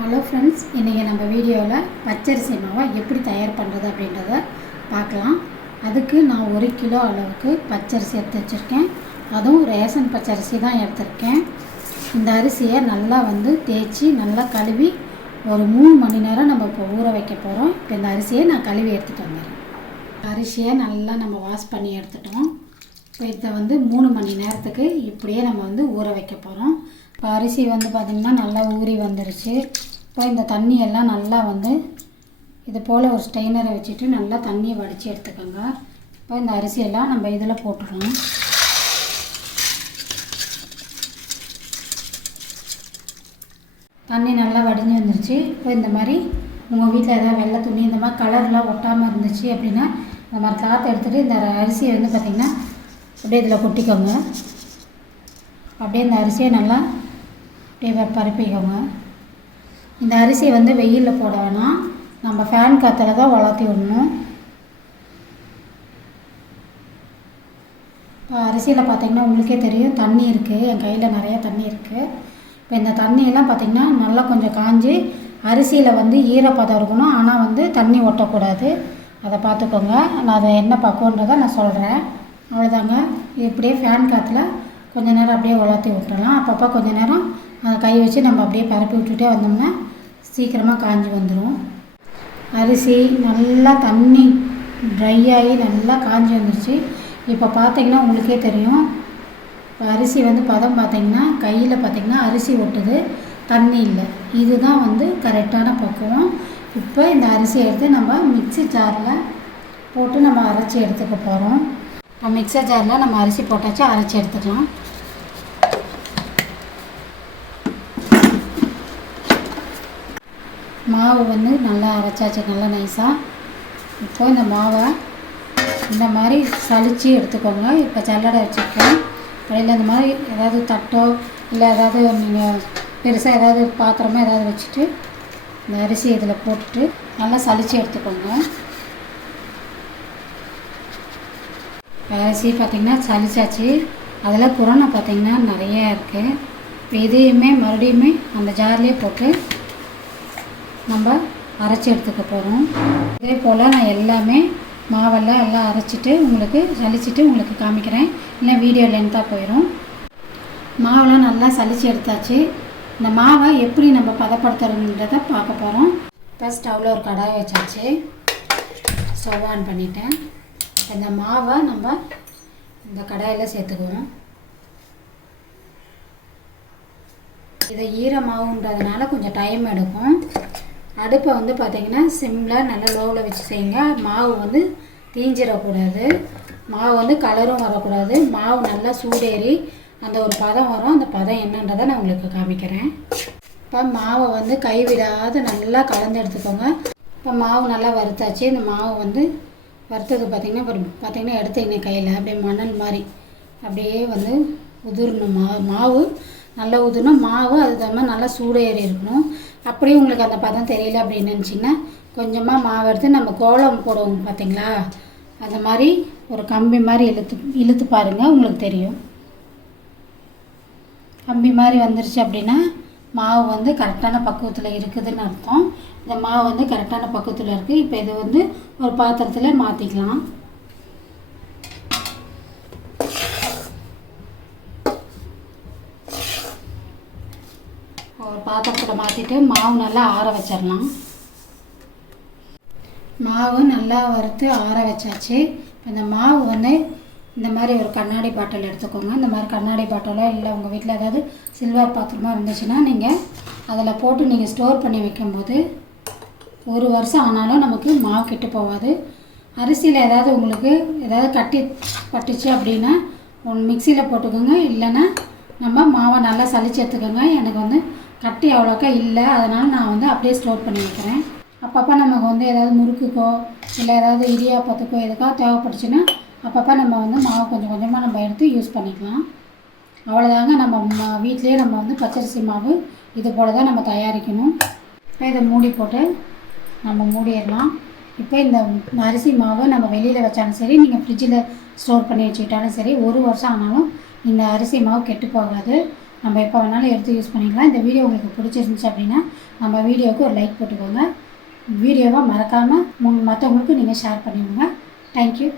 Hello friends இன்றைக்கி நம்ம வீடியோவில் பச்சரிசி மாவை எப்படி தயார் பண்ணுறது அப்படின்றத பார்க்கலாம். அதுக்கு நான் ஒரு கிலோ அளவுக்கு பச்சரிசி எடுத்து வச்சுருக்கேன். அதுவும் ரேஷன் பச்சரிசி தான் எடுத்திருக்கேன். இந்த அரிசியை நல்லா வந்து தேய்ச்சி நல்லா கழுவி ஒரு மூணு மணி நேரம் நம்ம இப்போ ஊற வைக்க போகிறோம் இப்போ இந்த அரிசியை நான் கழுவி எடுத்துகிட்டு வந்துடுறேன். அரிசியை நல்லா நம்ம வாஷ் பண்ணி எடுத்துட்டோம். இப்போ இதை வந்து மூணு மணி நேரத்துக்கு இப்படியே நம்ம வந்து ஊற வைக்க போகிறோம் இப்போ அரிசி வந்து பார்த்திங்கன்னா நல்லா ஊறி வந்துருச்சு. இப்போ இந்த தண்ணியெல்லாம் நல்லா வந்து இது போல் ஒரு ஸ்டெய்னரை வச்சுட்டு நல்லா தண்ணியை வடித்து எடுத்துக்கோங்க. இப்போ இந்த அரிசியெல்லாம் நம்ம இதில் போட்டுருவோம் தண்ணி நல்லா வடிஞ்சு வந்துருச்சு. இப்போ இந்த மாதிரி உங்கள் வீட்டில் ஏதாவது வெள்ளை துணி இந்த மாதிரி கலர்லாம் ஒட்டாமல் இருந்துச்சு அப்படின்னா இந்த மாதிரி கிளாத் எடுத்துகிட்டு இந்த அரிசியை வந்து பார்த்திங்கன்னா அப்படியே இதில் கொட்டிக்கோங்க. அப்படியே இந்த அரிசியை நல்லா அப்படியே பரப்பிக்கோங்க. இந்த அரிசியை வந்து வெயிலில் போட வேணாம். நம்ம ஃபேன் காற்றுல தான் வளர்த்தி விடணும். இப்போ அரிசியில் பார்த்தீங்கன்னா உங்களுக்கே தெரியும் தண்ணி இருக்குது என் கையில் நிறைய தண்ணி இருக்குது இப்போ இந்த தண்ணியெல்லாம் பார்த்தீங்கன்னா நல்லா கொஞ்சம் காஞ்சி அரிசியில் வந்து ஈரப்பதம் இருக்கணும். ஆனால் வந்து தண்ணி ஒட்டக்கூடாது. அதை பார்த்துக்கோங்க. நான் அதை என்ன பக்குவன்றதை நான் சொல்கிறேன் அவ்வளோதாங்க இப்படியே ஃபேன் காற்றுல கொஞ்ச நேரம் அப்படியே வளர்த்தி விட்டுறலாம். அப்பப்போ கொஞ்ச நேரம் கை வச்சு நம்ம அப்படியே பரப்பி விட்டுட்டே வந்தோம்னா சீக்கிரமாக காஞ்சி வந்துடும் அரிசி நல்லா தண்ணி ட்ரை ஆகி நல்லா காஞ்சி வந்துருச்சு. இப்போ பார்த்தீங்கன்னா உங்களுக்கே தெரியும். இப்போ அரிசி வந்து பதம் பார்த்தீங்கன்னா கையில் பார்த்தீங்கன்னா அரிசி ஒட்டுது தண்ணி இல்லை. இதுதான் வந்து கரெக்டான பக்குவம். இப்போ இந்த அரிசியை எடுத்து நம்ம மிக்ஸி ஜாரில் போட்டு நம்ம அரைச்சி எடுத்துக்க போகிறோம் இப்போ மிக்சர் ஜாரில் நம்ம அரிசி போட்டாச்சு அரைச்சி எடுத்துக்கலாம். மாவு வந்து நல்லா அரைச்சாச்சு நல்லா நைஸாக இப்போ இந்த மாவை இந்த மாதிரி சளிச்சு எடுத்துக்கோங்க. இப்போ சல்லடை வச்சுருக்கேன். கடையில் இந்த மாதிரி ஏதாவது தட்டோ இல்லை ஏதாவது நீங்கள் பெருசாக ஏதாவது பாத்திரமோ ஏதாவது வச்சுட்டு இந்த அரிசி இதில் போட்டுட்டு நல்லா சளிச்சு எடுத்துக்கோங்க. அரிசி பார்த்திங்கன்னா சலிச்சாச்சு அதில் குரோனா பார்த்திங்கன்னா நிறையா இருக்குது இப்போ இதையுமே மறுபடியுமே அந்த ஜார்லேயே போட்டு நம்ம அரைச்சி எடுத்துக்க போகிறோம் இதே போல் நான் எல்லாமே மாவெல்லாம் எல்லாம் அரைச்சிட்டு உங்களுக்கு சலிச்சிட்டு உங்களுக்கு காமிக்கிறேன். இல்லை வீடியோ லென்த்தாக போயிடும் மாவெல்லாம் நல்லா சலிச்சு எடுத்தாச்சு. இந்த மாவை எப்படி நம்ம பதப்படுத்துறதுன்றதை பார்க்க போகிறோம் இப்போ ஸ்டவ்வில் ஒரு கடாய் வச்சாச்சு. ஸ்டவ் ஆன் பண்ணிட்டேன். இந்த மாவை நம்ம இந்த கடாயில் சேர்த்துக்குவோம். இதை ஈரமாவுன்றதுனால கொஞ்சம் டைம் எடுக்கும். அடுப்பை வந்து பார்த்திங்கன்னா சிம்மில் நல்லா லோவில் வச்சு செய்யுங்க. மாவு வந்து தீஞ்சிடக்கூடாது. மாவு வந்து கலரும் வரக்கூடாது. மாவு நல்லா சூடேறி அந்த ஒரு பதம் வரும். அந்த பதம் என்னன்றதை நான் உங்களுக்கு காமிக்கிறேன். இப்போ மாவை வந்து கைவிடாத நல்லா கலந்து எடுத்துக்கோங்க. இப்போ மாவு நல்லா வறுத்தாச்சு. இந்த மாவு வந்து வறுத்தது பார்த்திங்கன்னா இப்போ பார்த்திங்கன்னா எடுத்துக்கிங்க கையில். அப்படியே மணல் மாதிரி அப்படியே வந்து உதிரணும். மா மாவு நல்லா உதிரணும். மாவு அது தகுந்த மாதிரி நல்லா சூடேறி இருக்கணும். அப்படியே உங்களுக்கு அந்த பதம் தெரியல அப்படின்னு நினச்சிங்கன்னா கொஞ்சமாக மாவு எடுத்து நம்ம கோலம் போடுவோம் பார்த்தீங்களா அந்த மாதிரி ஒரு கம்பி மாதிரி இழுத்து இழுத்து பாருங்கள் உங்களுக்கு தெரியும். கம்பி மாதிரி வந்துருச்சு அப்படின்னா மாவு வந்து கரெக்டான பக்குவத்தில் இருக்குதுன்னு அர்த்தம். இந்த மாவு வந்து கரெக்டான பக்குவத்தில் இருக்குது இப்போ இது வந்து ஒரு பாத்திரத்தில் மாற்றிக்கலாம் ஒரு பாத்திரத்தில் மாற்றிட்டு மாவு நல்லா ஆற வச்சிடலாம் மாவு நல்லா வறுத்து ஆற வச்சாச்சு. இந்த மாவு வந்து இந்த மாதிரி ஒரு கண்ணாடி பாட்டில் எடுத்துக்கோங்க. இந்த மாதிரி கண்ணாடி பாட்டிலோ இல்லை உங்கள் வீட்டில் ஏதாவது சில்வர் பாத்திரமா இருந்துச்சுன்னா நீங்கள் அதில் போட்டு நீங்கள் ஸ்டோர் பண்ணி வைக்கும்போது ஒரு வருஷம் ஆனாலும் நமக்கு மாவு கெட்டு போகாது. அரிசியில் ஏதாவது உங்களுக்கு ஏதாவது கட்டி பட்டுச்சு அப்படின்னா ஒன் மிக்சியில் போட்டுக்கோங்க. இல்லைன்னா நம்ம மாவை நல்லா சளிச்சு எடுத்துக்கோங்க. எனக்கு வந்து கட்டி அவ்வளோக்கா இல்லை. அதனால் நான் வந்து அப்படியே ஸ்டோர் பண்ணி வைக்கிறேன். அப்பப்போ நமக்கு வந்து ஏதாவது முறுக்குக்கோ இல்லை ஏதாவது இடியாப்பத்துக்கோ எதுக்காக தேவைப்பட்டுச்சுன்னா அப்பப்போ நம்ம வந்து மாவு கொஞ்சம் கொஞ்சமாக நம்ம எடுத்து யூஸ் பண்ணிக்கலாம். அவ்வளோதாங்க நம்ம வீட்லேயே வீட்டிலேயே நம்ம வந்து பச்சரிசி மாவு இது போல் தான் நம்ம தயாரிக்கணும். இப்போ இதை மூடி போட்டு நம்ம மூடிடலாம். இப்போ இந்த அரிசி மாவை நம்ம வெளியில் வச்சாலும் சரி நீங்கள் ஃப்ரிட்ஜில் ஸ்டோர் பண்ணி வச்சுக்கிட்டாலும் சரி ஒரு வருஷம் ஆனாலும் இந்த அரிசி மாவு கெட்டு போகாது. நம்ம எப்போ வேணாலும் எடுத்து யூஸ் பண்ணிக்கலாம். இந்த வீடியோ உங்களுக்கு பிடிச்சிருந்துச்சு அப்படின்னா நம்ம வீடியோவுக்கு ஒரு லைக் போட்டுக்கோங்க. வீடியோவை மறக்காமல் மற்றவங்களுக்கு நீங்கள் ஷேர் பண்ணிவிடுங்க தேங்க்யூ